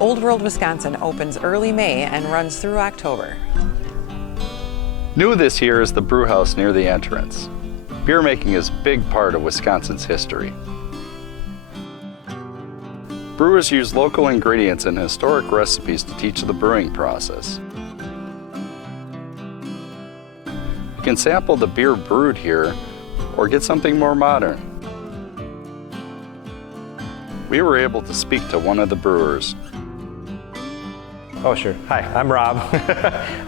Old World Wisconsin opens early May and runs through October. New this year is the brew house near the entrance. Beer making is a big part of Wisconsin's history. Brewers use local ingredients and historic recipes to teach the brewing process. You can sample the beer brewed here or get something more modern. We were able to speak to one of the brewers. Oh, sure. Hi, I'm Rob.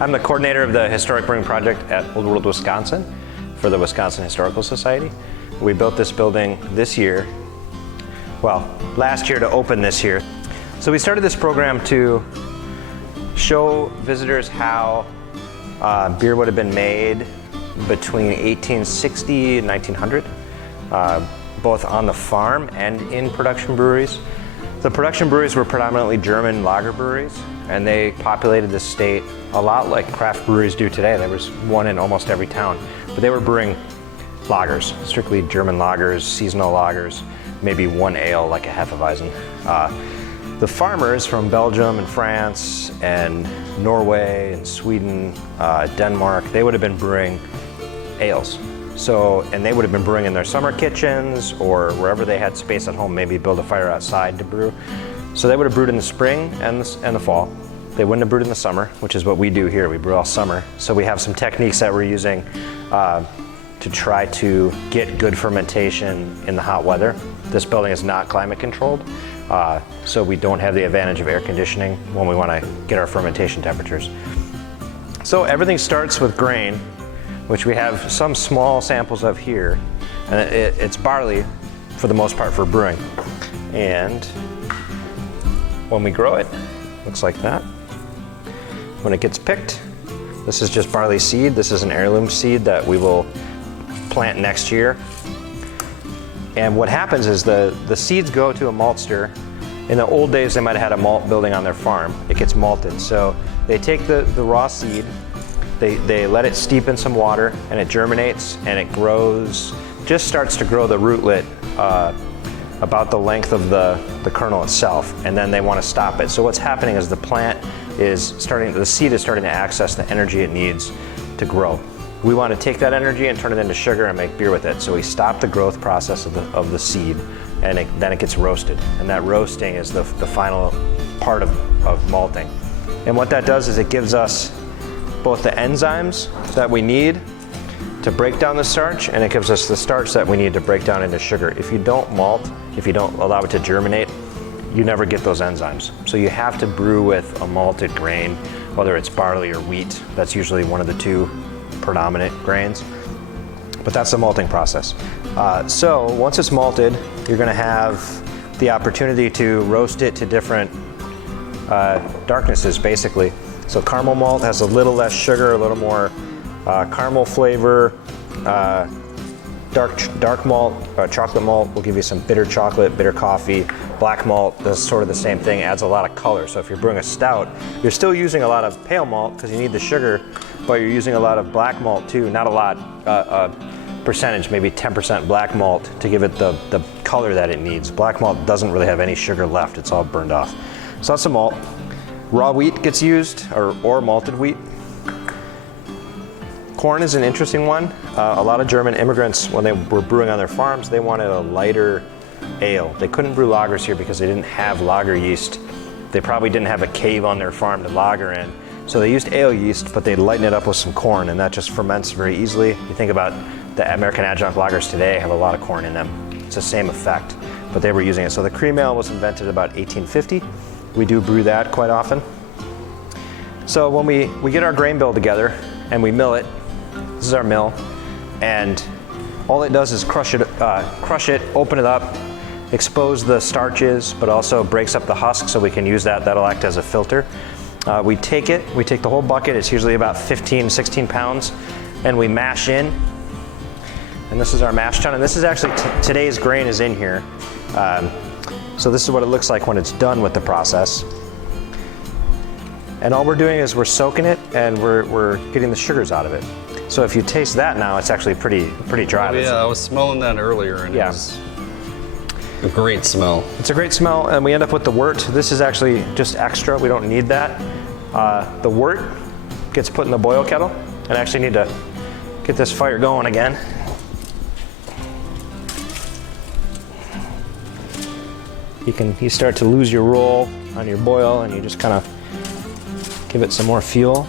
I'm the coordinator of the Historic Brewing Project at Old World, Wisconsin for the Wisconsin Historical Society. We built this building this year, well, last year to open this year. So we started this program to show visitors how beer would have been made between 1860 and 1900, both on the farm and in production breweries. The production breweries were predominantly German lager breweries, and they populated the state a lot like craft breweries do today. There was one in almost every town, but they were brewing lagers, strictly German lagers, seasonal lagers, maybe one ale like a Hefeweizen. The farmers from Belgium and France and Norway and Sweden, Denmark, they would have been brewing ales. And they would have been brewing in their summer kitchens or wherever they had space at home, maybe build a fire outside to brew. So they would have brewed in the spring and the fall. They wouldn't have brewed in the summer, which is what we do here. We brew all summer. So we have some techniques that we're using to try to get good fermentation in the hot weather. This building is not climate controlled, so we don't have the advantage of air conditioning when we want to get our fermentation temperatures. So everything starts with grain, which we have some small samples of here, and it's barley for the most part for brewing. And when we grow it, looks like that. When it gets picked, this is just barley seed. This is an heirloom seed that we will plant next year. And what happens is the seeds go to a maltster. In the old days, they might have had a malt building on their farm. It gets malted. So they take the raw seed, they let it steep in some water, and it germinates, and it grows, just starts to grow the rootlet about the length of the kernel itself, and then they want to stop it. So what's happening is the seed is starting to access the energy it needs to grow. We want to take that energy and turn it into sugar and make beer with it. So we stop the growth process of the seed, and then it gets roasted. And that roasting is the final part of malting. And what that does is it gives us both the enzymes that we need to break down the starch, and it gives us the starch that we need to break down into sugar. If you don't malt, if you don't allow it to germinate, you never get those enzymes. So you have to brew with a malted grain, whether it's barley or wheat. That's usually one of the two predominant grains. But that's the malting process. So once it's malted, you're gonna have the opportunity to roast it to different darknesses, basically. So caramel malt has a little less sugar, a little more caramel flavor. Dark malt, chocolate malt will give you some bitter chocolate, bitter coffee. Black malt does sort of the same thing, adds a lot of color. So if you're brewing a stout, you're still using a lot of pale malt because you need the sugar, but you're using a lot of black malt too. Not a lot, percentage, maybe 10% black malt to give it the color that it needs. Black malt doesn't really have any sugar left, it's all burned off. So that's the malt. Raw wheat gets used, or malted wheat. Corn is an interesting one. A lot of German immigrants, when they were brewing on their farms, they wanted a lighter ale. They couldn't brew lagers here because they didn't have lager yeast. They probably didn't have a cave on their farm to lager in. So they used ale yeast, but they'd lighten it up with some corn, and that just ferments very easily. You think about the American adjunct lagers today have a lot of corn in them. It's the same effect, but they were using it. So the cream ale was invented about 1850. We do brew that quite often. So when we get our grain bill together and we mill it, this is our mill, and all it does is crush it, open it up, expose the starches, but also breaks up the husk so we can use that. That'll act as a filter. We take the whole bucket, it's usually about 15, 16 pounds, and we mash in. And this is our mash tun, and this is actually, today's grain is in here. So this is what it looks like when it's done with the process. And all we're doing is we're soaking it and we're getting the sugars out of it. So if you taste that now, it's actually pretty dry. Oh, yeah, I was smelling that earlier, and yeah. A great smell. It's a great smell, and we end up with the wort. This is actually just extra. We don't need that. The wort gets put in the boil kettle, and I actually need to get this fire going again. You start to lose your roll on your boil, and you just kind of give it some more fuel,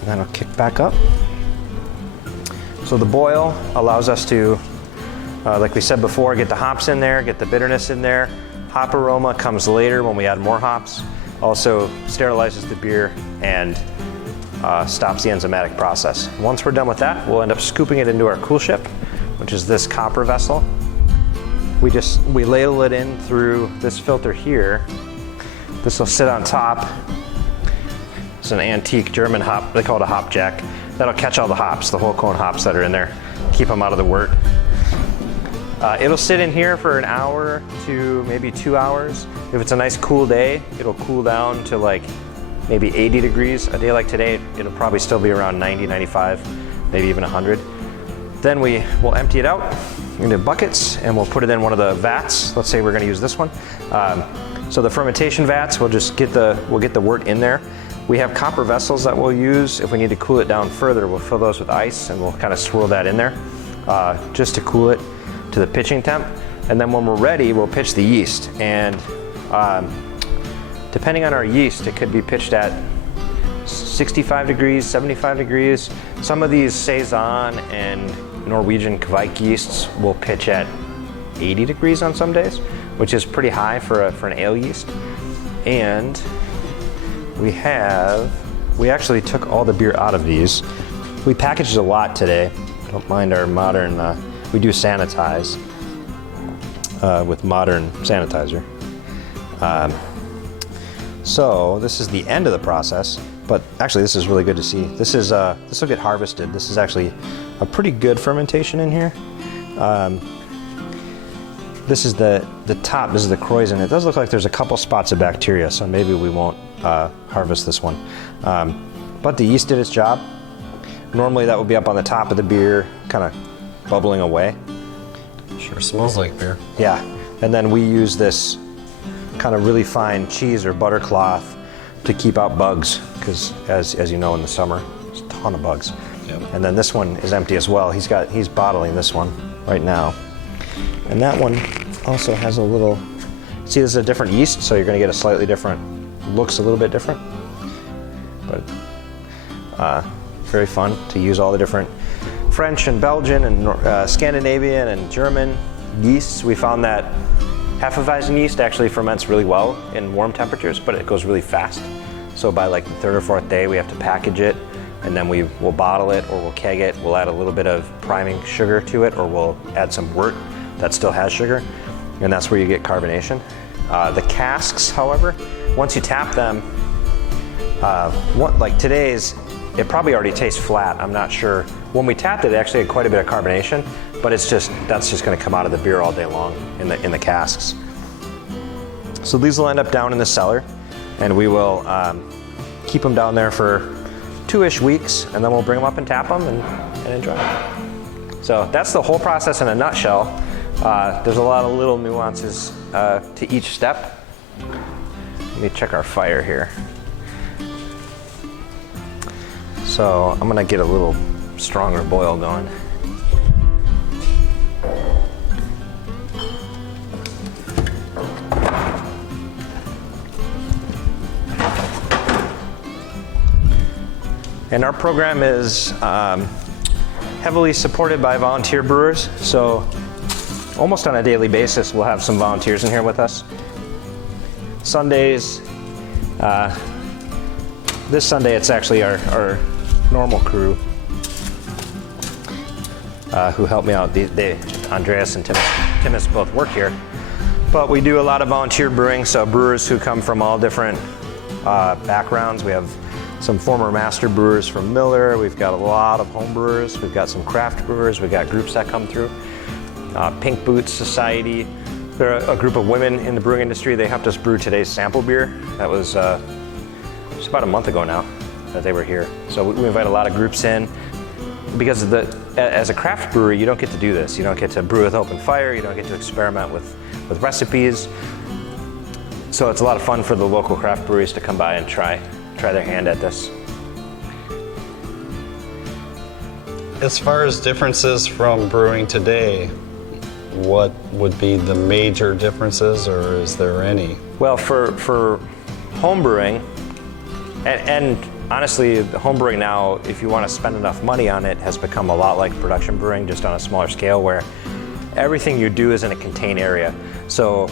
and then it'll kick back up. So the boil allows us to, like we said before, get the hops in there, get the bitterness in there. Hop aroma comes later when we add more hops. Also sterilizes the beer and stops the enzymatic process. Once we're done with that, we'll end up scooping it into our cool ship, which is this copper vessel. We ladle it in through this filter here. This will sit on top. It's an antique German hop, they call it a hop jack. That'll catch all the hops, the whole cone hops that are in there, keep them out of the wort. It'll sit in here for an hour to maybe 2 hours. If it's a nice cool day, it'll cool down to like maybe 80 degrees. A day like today, it'll probably still be around 90, 95, maybe even 100. Then we'll empty it out into buckets, and we'll put it in one of the vats. Let's say we're gonna use this one. So the fermentation vats, we'll get the wort in there. We have copper vessels that we'll use. If we need to cool it down further, we'll fill those with ice, and we'll kind of swirl that in there just to cool it to the pitching temp. And then when we're ready, we'll pitch the yeast. And depending on our yeast, it could be pitched at 65 degrees, 75 degrees. Some of these Saison and Norwegian Kvike yeasts will pitch at 80 degrees on some days, which is pretty high for an ale yeast. And we actually took all the beer out of these. We packaged a lot today. Don't mind our modern, we do sanitize with modern sanitizer. So this is the end of the process, but actually this is really good to see. This will get harvested. This is actually a pretty good fermentation in here. This is the top, this is the kreuzen. It does look like there's a couple spots of bacteria, so maybe we won't harvest this one. But the yeast did its job. Normally that would be up on the top of the beer, kind of bubbling away. Sure smells like beer. Yeah, and then we use this kind of really fine cheese or butter cloth to keep out bugs, because as you know, in the summer, there's a ton of bugs. Yep. And then this one is empty as well. He's bottling this one right now. And that one also has a little, see, this is a different yeast, so you're gonna get a slightly different, looks a little bit different. But very fun to use all the different French and Belgian and Scandinavian and German yeasts. We found that Hefeweizen yeast actually ferments really well in warm temperatures, but it goes really fast. So by like the third or fourth day, we have to package it, and then we'll bottle it or we'll keg it. We'll add a little bit of priming sugar to it, or we'll add some wort that still has sugar, and that's where you get carbonation. The casks, however, once you tap them, like today's, it probably already tastes flat. I'm not sure. When we tapped it, it actually had quite a bit of carbonation, but that's just going to come out of the beer all day long in the casks. So these will end up down in the cellar, and we will keep them down there for 2-ish weeks, and then we'll bring them up and tap them and enjoy them. So that's the whole process in a nutshell. There's a lot of little nuances to each step. Let me check our fire here. So I'm gonna get a little stronger boil going. And our program is heavily supported by volunteer brewers. So almost on a daily basis, we'll have some volunteers in here with us. Sundays, this Sunday it's actually our normal crew who help me out. Andreas and Timus both work here. But we do a lot of volunteer brewing, so brewers who come from all different backgrounds. We have some former master brewers from Miller. We've got a lot of home brewers. We've got some craft brewers. We've got groups that come through. Pink Boots Society. They're a group of women in the brewing industry. They helped us brew today's sample beer. That was just about a month ago now that they were here. So we invite a lot of groups in. because as a craft brewery, you don't get to do this. You don't get to brew with open fire. You don't get to experiment with recipes. So it's a lot of fun for the local craft breweries to come by and try their hand at this. As far as differences from brewing today, what would be the major differences, or is there any? Well, for home brewing, and honestly, the home brewing now, if you want to spend enough money on it, has become a lot like production brewing, just on a smaller scale, where everything you do is in a contained area. So,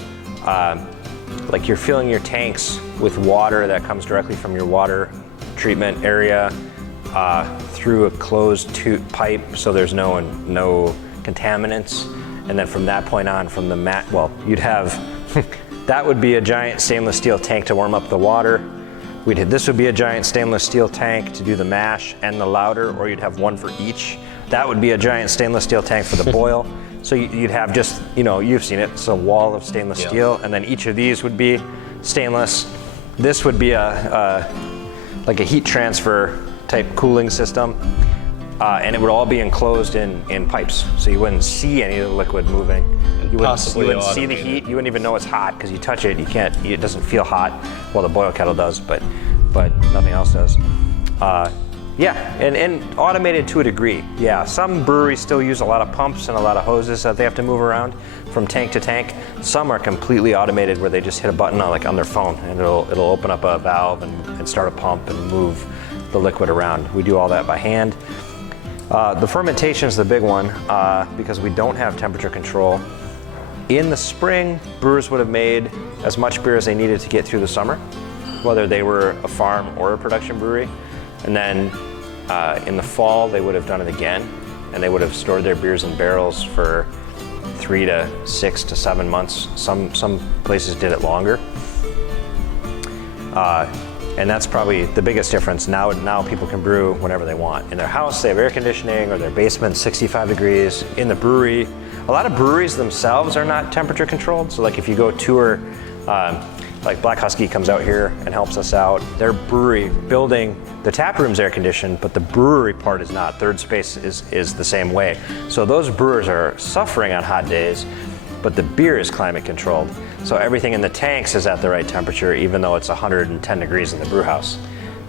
like you're filling your tanks with water that comes directly from your water treatment area through a closed tube pipe, so there's no contaminants. And then from that point on, from the you'd have that would be a giant stainless steel tank to warm up the water. This would be a giant stainless steel tank to do the mash and the lauter, or you'd have one for each. That would be a giant stainless steel tank for the boil. So you'd have just, you've seen it, it's a wall of stainless steel, and then each of these would be stainless. This would be like a heat transfer type cooling system, and it would all be enclosed in pipes, so you wouldn't see any of the liquid moving. You wouldn't see the heat. You wouldn't even know it's hot because you touch it. It doesn't feel hot. Well, the boil kettle does, but nothing else does. And automated to a degree. Yeah, some breweries still use a lot of pumps and a lot of hoses that they have to move around from tank to tank. Some are completely automated where they just hit a button on their phone and it'll open up a valve and start a pump and move the liquid around. We do all that by hand. The fermentation is the big one because we don't have temperature control. In the spring, brewers would have made as much beer as they needed to get through the summer, whether they were a farm or a production brewery. And then in the fall, they would have done it again, and they would have stored their beers in barrels for 3 to 6 to 7 months. Some places did it longer. And that's probably the biggest difference. Now people can brew whenever they want. In their house, they have air conditioning, or their basement 65 degrees. In the brewery, a lot of breweries themselves are not temperature controlled. So like if you go tour, like Black Husky comes out here and helps us out. Their brewery building, the tap room's air conditioned, but the brewery part is not. Third space is the same way. So those brewers are suffering on hot days, but the beer is climate controlled. So everything in the tanks is at the right temperature, even though it's 110 degrees in the brew house.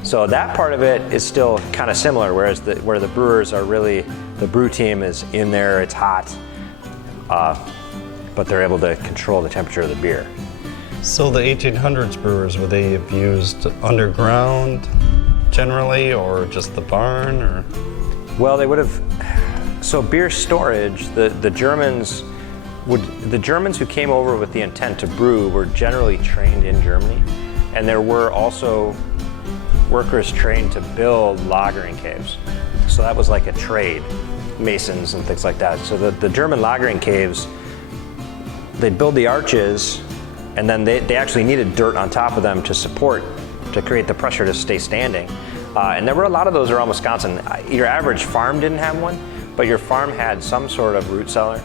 So that part of it is still kind of similar, whereas where the brewers are really, the brew team is in there, it's hot, but they're able to control the temperature of the beer. So the 1800s brewers, would they have used underground generally, or just the barn, or? Well, they would have, so beer storage, the Germans who came over with the intent to brew were generally trained in Germany, and there were also workers trained to build lagering caves. So that was like a trade, masons and things like that. So the German lagering caves, they'd build the arches, and then they actually needed dirt on top of them to create the pressure to stay standing. And there were a lot of those around Wisconsin. Your average farm didn't have one, but your farm had some sort of root cellar.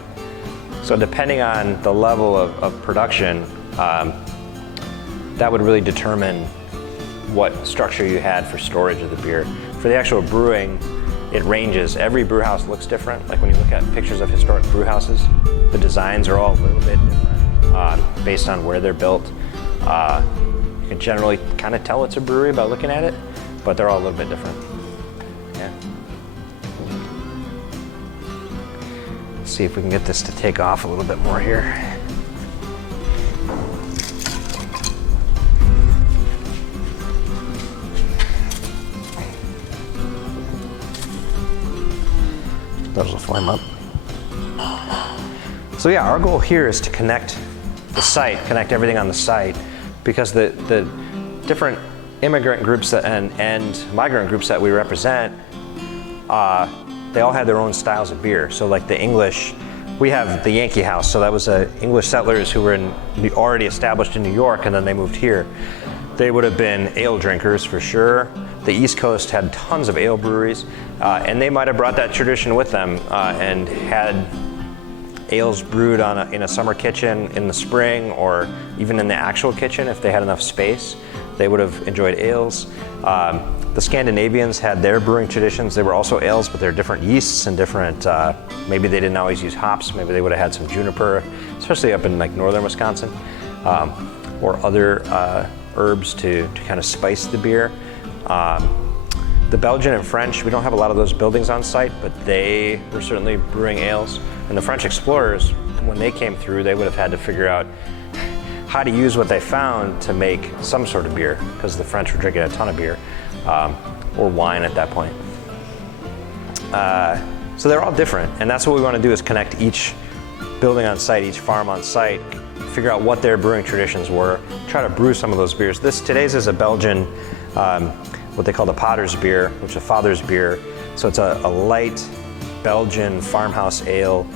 So depending on the level of production, that would really determine what structure you had for storage of the beer. For the actual brewing, it ranges. Every brew house looks different. Like when you look at pictures of historic brew houses, the designs are all a little bit different based on where they're built. You can generally kind of tell it's a brewery by looking at it, but they're all a little bit different. Yeah. Let's see if we can get this to take off a little bit more here. Those will flame up. So yeah, our goal here is to connect the site, connect everything on the site, because the different immigrant groups and migrant groups that we represent, they all had their own styles of beer. So like the English, we have the Yankee House, so that was English settlers who were already established in New York, and then they moved here. They would have been ale drinkers for sure. The East Coast had tons of ale breweries, and they might have brought that tradition with them and had ales brewed in a summer kitchen in the spring, or even in the actual kitchen if they had enough space. they would have enjoyed ales. The Scandinavians had their brewing traditions. They were also ales, but they're different yeasts and different, maybe they didn't always use hops. Maybe they would have had some juniper, especially up in like northern Wisconsin, or other herbs to kind of spice the beer. The Belgian and French, we don't have a lot of those buildings on site, but they were certainly brewing ales. And the French explorers, when they came through, they would have had to figure out how to use what they found to make some sort of beer, because the French were drinking a ton of beer, or wine at that point. So they're all different, and that's what we want to do, is connect each building on site, each farm on site, figure out what their brewing traditions were, try to brew some of those beers. Today's is a Belgian, what they call the Potter's beer, which is a father's beer. So it's a light Belgian farmhouse ale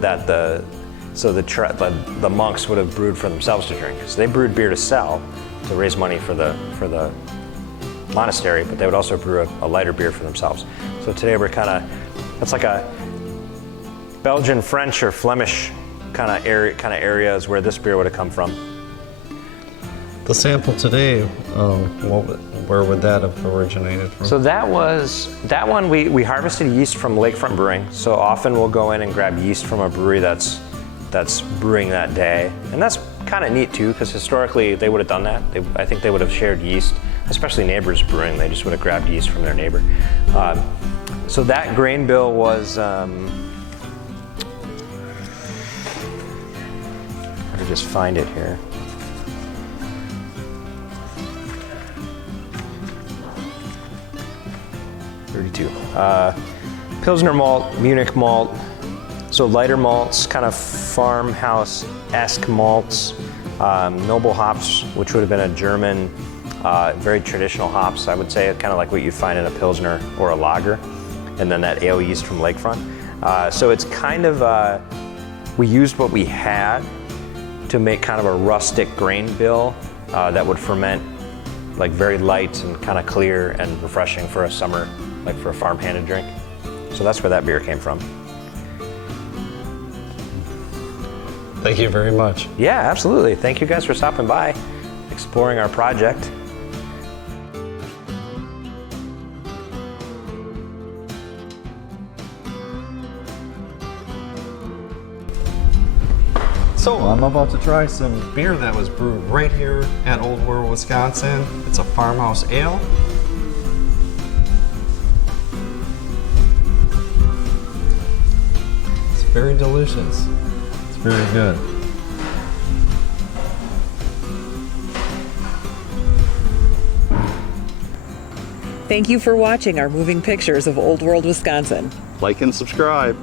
that the monks would have brewed for themselves to drink. So they brewed beer to sell, to raise money for the monastery, but they would also brew a lighter beer for themselves. So today we're it's like a Belgian, French, or Flemish kind of areas where this beer would have come from. The sample today, where would that have originated from? So that one we harvested yeast from Lakefront Brewing. So often we'll go in and grab yeast from a brewery that's brewing that day, and that's kind of neat too, because historically they would have done that. I think they would have shared yeast, especially neighbors brewing. They just would have grabbed yeast from their neighbor. So that grain bill was. Let me just find it here. Pilsner malt, Munich malt, so lighter malts, kind of farmhouse-esque malts, noble hops, which would have been a German, very traditional hops, I would say, kind of like what you'd find in a Pilsner or a lager, and then that ale yeast from Lakefront. So it's kind of, we used what we had to make kind of a rustic grain bill that would ferment like very light and kind of clear and refreshing for a summer, like for a farm-handed drink. So that's where that beer came from. Thank you very much. Yeah, absolutely. Thank you guys for stopping by, exploring our project. So I'm about to try some beer that was brewed right here at Old World, Wisconsin. It's a farmhouse ale. It's very delicious. It's very good. Thank you for watching our moving pictures of Old World, Wisconsin. Like and subscribe.